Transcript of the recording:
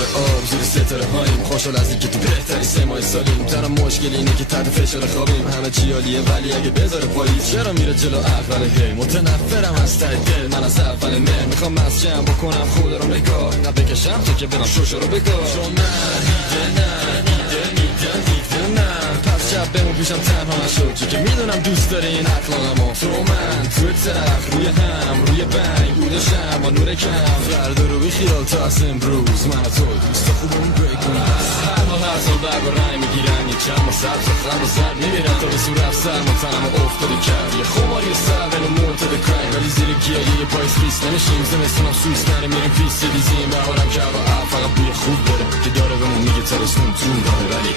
کنار آب زیر ستاره هاییم، خوشحال از اینکه تو بهتری 3 ماه سالیم. تنها مشکل اینه که تحت فشار خوابیم، همه چی عالیه ولی اگه بذاره پاییز چرا میره جلو اول هی. متنفرم از ته دل من از اول مهر، میخوام از جمع بکنم خود رو نگاه، نه بکشم تو که برم شوشو رو بگاه. چون من دیده نه پس شب بمون پیشم تنها نشد، چون که میدونم دوست داره این اخلاقمو. تو من تو تخت روی هم روی بنگ بودشم با نور کم، فردا رو بی خیال تا از امروز من و تو دوستا خوبمون بریک کنیم. هر سال برگ و رنگ میگیرم یه چند ما سبز و خم و زرد میمیرم تا به صورت سرم و تنم افتاده کرد یه خماری سر بین مرتد کرنگ، ولی زیر گیالی یه پایز خیس نمیشیم. زمستونم سویس نریم میریم پیست دیزیم، بهارم که هوا فقط بوی خوب داره که داره بهمون میگه ترسنون تون داره ولی